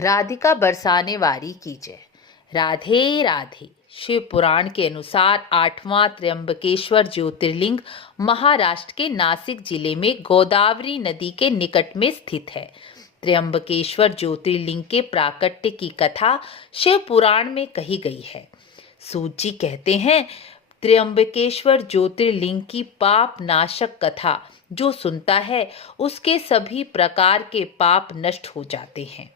राधिका बरसाने वारी की जय। राधे राधे। शिव पुराण के अनुसार 8वां त्र्यंबकेश्वर ज्योतिर्लिंग महाराष्ट्र के नासिक जिले में गोदावरी नदी के निकट में स्थित है। त्र्यंबकेश्वर ज्योतिर्लिंग के प्राकट्य की कथा शिव पुराण में कही गई है। सूत जी कहते हैं, त्र्यंबकेश्वर ज्योतिर्लिंग की पाप नाशक कथा जो सुनता है उसके सभी प्रकार के पाप नष्ट हो जाते हैं।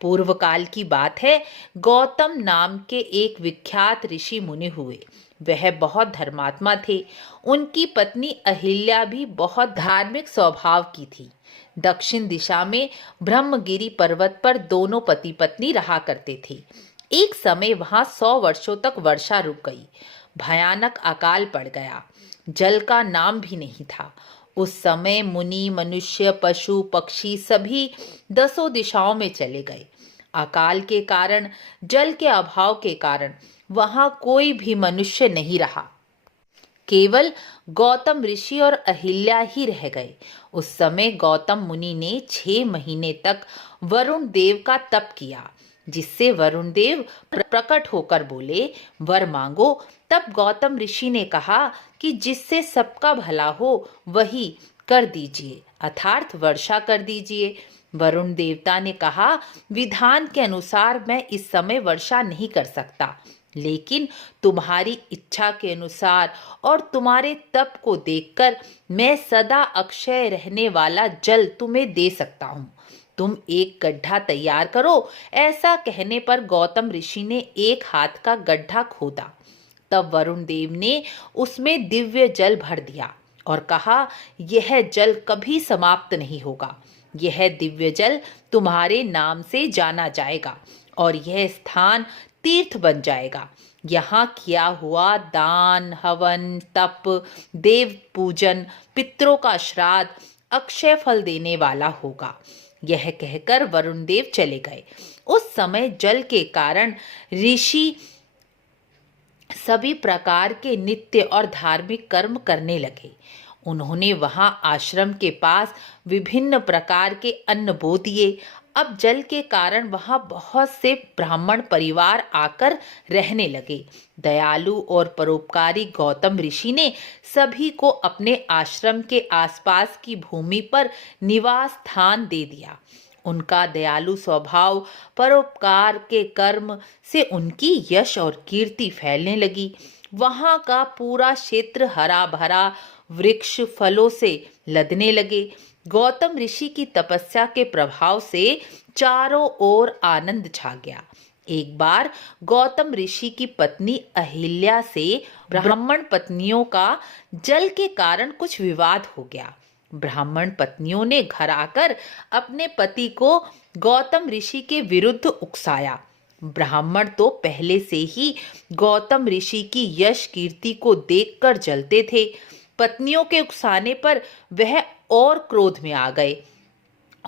पूर्व काल की बात है, गौतम नाम के एक विख्यात ऋषि मुनि हुए। वह बहुत धर्मात्मा थे। उनकी पत्नी अहिल्या भी बहुत धार्मिक स्वभाव की थी। दक्षिण दिशा में ब्रह्मगिरी पर्वत पर दोनों पति पत्नी रहा करते थे। एक समय वहां 100 वर्षों तक वर्षा रुक गई। भयानक अकाल पड़ गया। जल का नाम भी नहीं था। उस समय मुनि, मनुष्य, पशु, पक्षी सभी 10 दिशाओं में चले गए। अकाल के कारण, जल के अभाव के कारण वहां कोई भी मनुष्य नहीं रहा। केवल गौतम ऋषि और अहिल्या ही रह गए। उस समय गौतम मुनि ने 6 महीने तक वरुण देव का तप किया, जिससे वरुण देव प्रकट होकर बोले, वर मांगो। तब गौतम ऋषि ने कहा कि जिससे सबका भला हो वही कर दीजिए, अर्थात वर्षा कर दीजिए। वरुण देवता ने कहा, विधान के अनुसार मैं इस समय वर्षा नहीं कर सकता, लेकिन तुम्हारी इच्छा के अनुसार और तुम्हारे तप को देखकर मैं सदा अक्षय रहने वाला जल तुम्हें दे सकता हूँ। तुम एक गड्ढा तैयार करो। ऐसा कहने पर गौतम ऋषि ने एक हाथ का गड्ढा खोदा। तब वरुण देव ने उसमें दिव्य जल भर दिया और कहा, यह जल कभी समाप्त नहीं होगा। यह दिव्य जल तुम्हारे नाम से जाना जाएगा और यह स्थान तीर्थ बन जाएगा। यहाँ किया हुआ दान, हवन, तप, देव पूजन, पितरों का श्राद्ध अक्षय फल देने वाला होगा। यह कहकर वरुण देव चले गए। उस समय जल के कारण ऋषि सभी प्रकार के नित्य और धार्मिक कर्म करने लगे। उन्होंने वहां आश्रम के पास विभिन्न प्रकार के अन्न बो दिए। अब जल के कारण वहां बहुत से ब्राह्मण परिवार आकर रहने लगे। दयालु और परोपकारी गौतम ऋषि ने सभी को अपने आश्रम के आसपास की भूमि पर निवास स्थान दे दिया। उनका दयालु स्वभाव, परोपकार के कर्म से उनकी यश और कीर्ति फैलने लगी। वहां का पूरा क्षेत्र हरा भरा वृक्ष फलों से लदने लगे। गौतम ऋषि की तपस्या के प्रभाव से चारों ओर आनंद छा गया। एक बार गौतम ऋषि की पत्नी अहिल्या से ब्राह्मण पत्नियों का जल के कारण कुछ विवाद हो गया। ब्राह्मण पत्नियों ने घर आकर अपने पति को गौतम ऋषि के विरुद्ध उकसाया। ब्राह्मण तो पहले से ही गौतम ऋषि की यश कीर्ति को देखकर जलते थे। पत्नियों के उकसाने पर वह और क्रोध में आ गए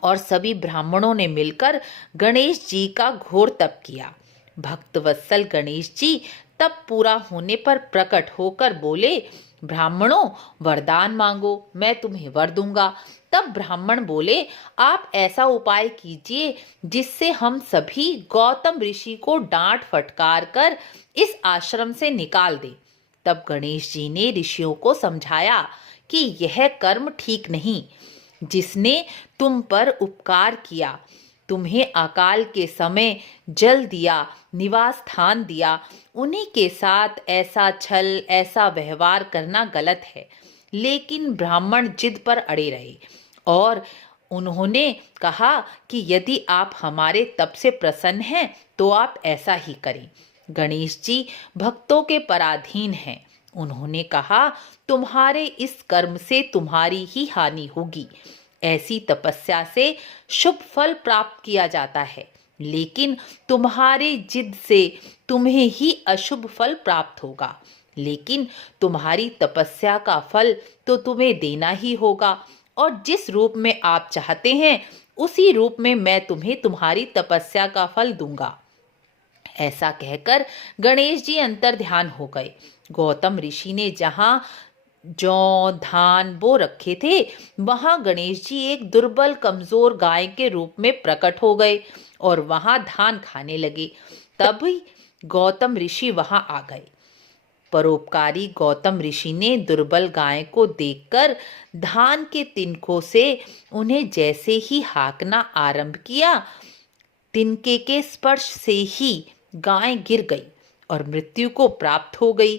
और सभी ब्राह्मणों ने मिलकर गणेश जी का घोर तप किया। भक्तवत्सल गणेश जी तप पूरा होने पर प्रकट होकर बोले, ब्राह्मणों वरदान मांगो, मैं तुम्हें वर दूंगा। तब ब्राह्मण बोले, आप ऐसा उपाय कीजिए जिससे हम सभी गौतम ऋषि को डांट फटकार कर इस आश्रम से निकाल दें। तब गणेश जी ने ऋषियों को समझाया कि यह कर्म ठीक नहीं। जिसने तुम पर उपकार किया, तुम्हें अकाल के समय जल दिया, निवास स्थान दिया, उन्हीं के साथ ऐसा छल, ऐसा व्यवहार करना गलत है। लेकिन ब्राह्मण जिद पर अड़े रहे और उन्होंने कहा कि यदि आप हमारे तप से प्रसन्न हैं तो आप ऐसा ही करें। गणेश जी भक्तों के पराधीन हैं। उन्होंने कहा, तुम्हारे इस कर्म से तुम्हारी ही हानि होगी। ऐसी तपस्या से शुभ फल प्राप्त किया जाता है, लेकिन तुम्हारे जिद से तुम्हें ही अशुभ फल प्राप्त होगा। लेकिन तुम्हारी तपस्या का फल तो तुम्हें देना ही होगा और जिस रूप में आप चाहते हैं उसी रूप में मैं तुम्हें तुम्हारी तपस्या का फल दूंगा। ऐसा कहकर गणेश जी अंतर ध्यान हो गए। गौतम ऋषि ने जहाँ जौ धान बो रखे थे, वहां गणेश जी एक दुर्बल कमजोर गाय के रूप में प्रकट हो गए और वहां धान खाने लगे। तभी गौतम ऋषि वहां आ गए। परोपकारी गौतम ऋषि ने दुर्बल गाय को देखकर धान के तिनकों से उन्हें जैसे ही हाँकना आरंभ किया, तिनके के स्पर्श से ही गाय गिर गई और मृत्यु को प्राप्त हो गई।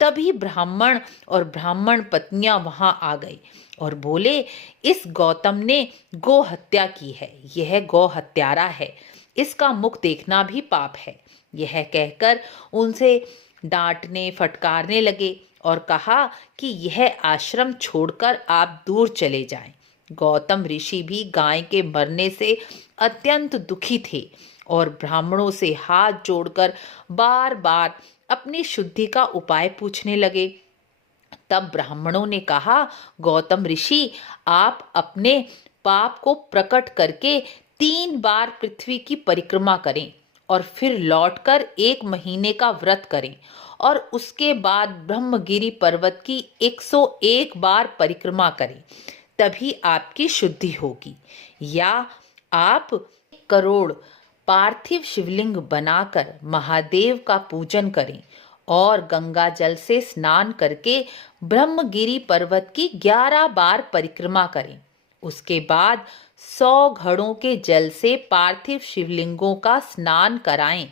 तभी ब्राह्मण और ब्राह्मण पत्नियां वहां आ गई और बोले, इस गौतम ने गौ हत्या की है, यह गौ हत्यारा है, इसका मुख देखना भी पाप है। यह कहकर उनसे डांटने फटकारने लगे और कहा कि यह आश्रम छोड़कर आप दूर चले जाएं। गौतम ऋषि भी गाय के मरने से अत्यंत दुखी थे और ब्राह्मणों से हाथ जोड़कर बार बार अपनी शुद्धि का उपाय पूछने लगे। तब ब्राह्मणों ने कहा, गौतम ऋषि, आप अपने पाप को प्रकट करके 3 बार पृथ्वी की परिक्रमा करें और फिर लौटकर 1 महीने का व्रत करें और उसके बाद ब्रह्मगिरि पर्वत की 101 बार परिक्रमा करें, तभी आपकी शुद्धि होगी। या आप 1 करोड़ पार्थिव शिवलिंग बनाकर महादेव का पूजन करें और गंगा जल से स्नान करके ब्रह्मगिरि पर्वत की 11 बार परिक्रमा करें। उसके बाद 100 घड़ों के जल से पार्थिव शिवलिंगों का स्नान कराएं,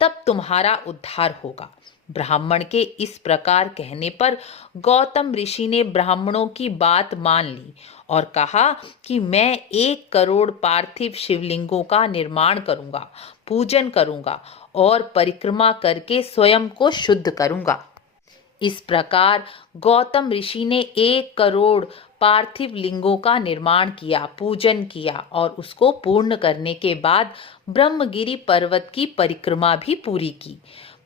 तब तुम्हारा उद्धार होगा। ब्राह्मण के इस प्रकार कहने पर गौतम ऋषि ने ब्राह्मणों की बात मान ली और कहा कि मैं 1 करोड़ पार्थिव शिवलिंगों का निर्माण करूंगा, पूजन करूंगा और परिक्रमा करके स्वयं को शुद्ध करूंगा। इस प्रकार गौतम ऋषि ने 1 करोड़ पार्थिव लिंगों का निर्माण किया, पूजन किया और उसको पूर्ण करने के बाद ब्रह्मगिरि पर्वत की परिक्रमा भी पूरी की।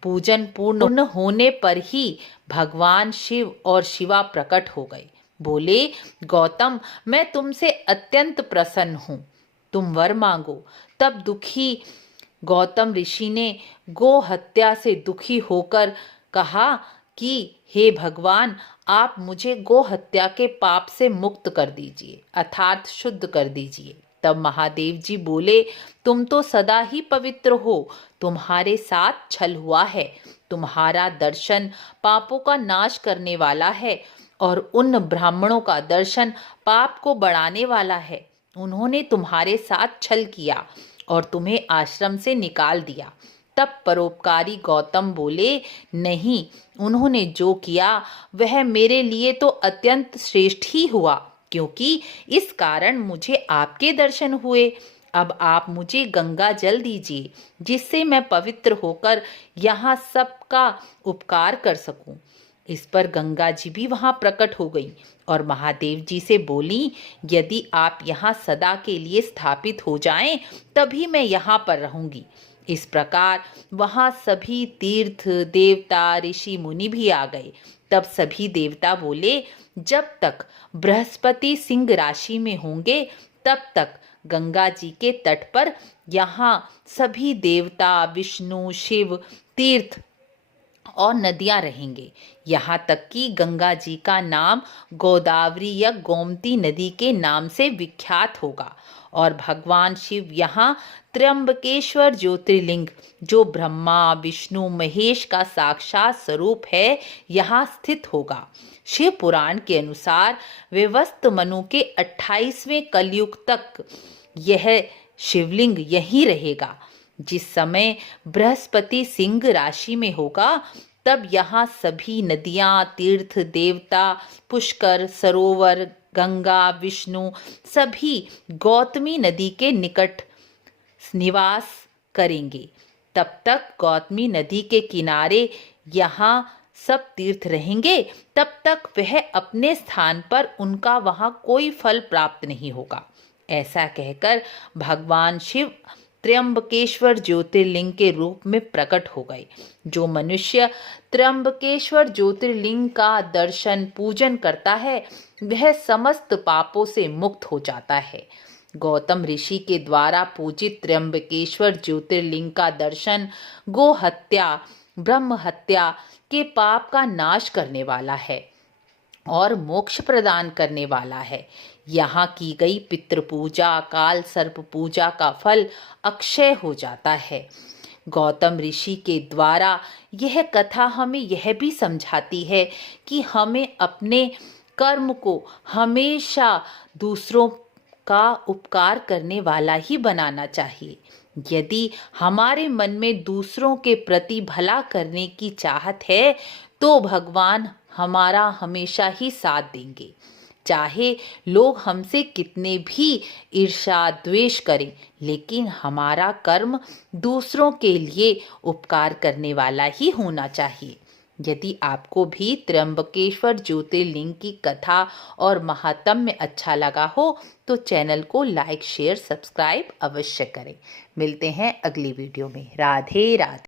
पूजन पूर्ण होने पर ही भगवान शिव और शिवा प्रकट हो गए। बोले, गौतम, मैं तुमसे अत्यंत प्रसन्न हूँ, तुम वर मांगो। तब दुखी गौतम ऋषि ने गो हत्या से दुखी होकर कहा कि हे भगवान, आप मुझे गो हत्या के पाप से मुक्त कर दीजिए, अर्थात शुद्ध कर दीजिए। तब महादेव जी बोले, तुम तो सदा ही पवित्र हो, तुम्हारे साथ छल हुआ है, तुम्हारा दर्शन पापों का नाश करने वाला है और उन ब्राह्मणों का दर्शन पाप को बढ़ाने वाला है। उन्होंने तुम्हारे साथ छल किया और तुम्हें आश्रम से निकाल दिया। तब परोपकारी गौतम बोले, नहीं, उन्होंने जो किया वह मेरे लिए तो अत्यंत श्रेष्ठ ही हुआ, क्योंकि इस कारण मुझे आपके दर्शन हुए। अब आप मुझे गंगा जल दीजिए, जिससे मैं पवित्र होकर यहाँ सबका उपकार कर सकूं। इस पर गंगा जी भी वहां प्रकट हो गई और महादेव जी से बोली, यदि आप यहाँ सदा के लिए स्थापित हो जाएं, तभी मैं यहाँ पर रहूंगी। इस प्रकार वहां सभी तीर्थ देवता ऋषि मुनि भी आ गए। तब सभी देवता बोले, जब तक बृहस्पति सिंह राशि में होंगे तब तक गंगा जी के तट पर यहाँ सभी देवता, विष्णु, शिव, तीर्थ और नदियां रहेंगे। यहाँ तक कि गंगा जी का नाम गोदावरी या गोमती नदी के नाम से विख्यात होगा और भगवान शिव यहाँ त्र्यंबकेश्वर ज्योतिर्लिंग, जो ब्रह्मा विष्णु महेश का साक्षात स्वरूप है, यहाँ स्थित होगा। शिव पुराण के अनुसार व्यवस्थ मनु के 28वें कलयुग तक यह शिवलिंग यहीं रहेगा। जिस समय बृहस्पति सिंह राशि में होगा, तब यहाँ सभी नदियाँ, तीर्थ, देवता, पुष्कर, सरोवर, गंगा, विष्णु सभी गौतमी नदी के निकट निवास करेंगे। तब तक गौतमी नदी के किनारे यहाँ सब तीर्थ रहेंगे। तब तक वह अपने स्थान पर उनका वहाँ कोई फल प्राप्त नहीं होगा। ऐसा कहकर भगवान शिव त्र्यंबकेश्वर ज्योतिर्लिंग के रूप में प्रकट हो गए। जो मनुष्य त्र्यंबकेश्वर ज्योतिर्लिंग का दर्शन पूजन करता है, वह समस्त पापों से मुक्त हो जाता है। गौतम ऋषि के द्वारा पूजित त्र्यंबकेश्वर ज्योतिर्लिंग का दर्शन गो हत्या, ब्रह्म हत्या के पाप का नाश करने वाला है और मोक्ष प्रदान करने वाला है। यहाँ की गई पितृ पूजा, काल सर्प पूजा का फल अक्षय हो जाता है। गौतम ऋषि के द्वारा यह कथा हमें यह भी समझाती है कि हमें अपने कर्म को हमेशा दूसरों का उपकार करने वाला ही बनाना चाहिए। यदि हमारे मन में दूसरों के प्रति भला करने की चाहत है तो भगवान हमारा हमेशा ही साथ देंगे। चाहे लोग हमसे कितने भी ईर्ष्या द्वेष करें, लेकिन हमारा कर्म दूसरों के लिए उपकार करने वाला ही होना चाहिए। यदि आपको भी त्र्यंबकेश्वर ज्योतिर्लिंग की कथा और महात्म्य अच्छा लगा हो तो चैनल को लाइक शेयर सब्सक्राइब अवश्य करें। मिलते हैं अगली वीडियो में। राधे राधे।